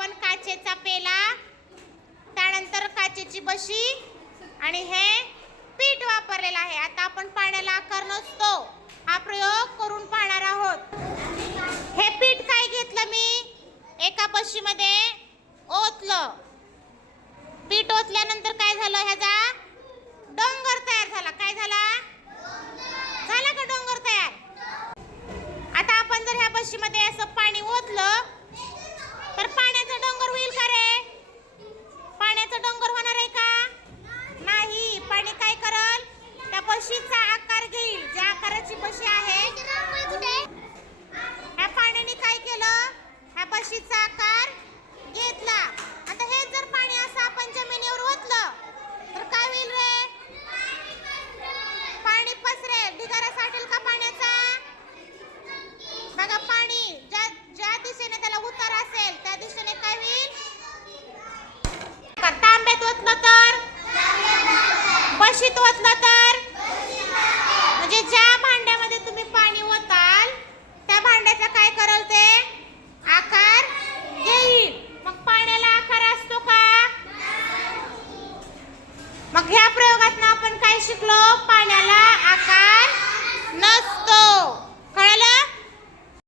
आपण काचेचा पेला त्यानंतर काचेची बशी आणि हे पीठ वापरलेलं आहे. आता आपण पाण्याला आकार नसतो. हा प्रयोग करून पाहणार आहोत. हे पीठ काय घेतलं मी? एका बशीमध्ये ओतलं. पीठ ओतल्यानंतर काय झालं? ह्याचा डोंगर तयार झाला. काय झाला? झाला का डोंगर तयार? आता आपण जर ह्या बशीमध्ये असं पाणी ओतलं तर पाण्याचा डोंगर होईल का रे पाण्याचा डोंगर होणार आहे का नाही पाणी काय करल त्या बशीचा आकार घेईल ज्या आकाराची बशी आहे ह्या पाण्याने काय केलं ह्या बशीचा आकार घेतला आता हे जर पाणी असं आपण जमिनीवर ओतलं तर काय होईल रे पाणी पसरेल ढिगारा साठेल का पाण्याचा बघा पाणी ज्या ज्या दिशेने त्याला उतार असेल त्या दिशेने काय होईल? तांब्यात ओतलं तर? बशीत ओतलं तर? म्हणजे ज्या भांड्यामध्ये तुम्ही पाणी ओताल त्या भांड्याचा काय करल ते? आकार घेईल. मग पाण्याला आकार असतो का? मग ह्या प्रयोगात आपण काय शिकलो?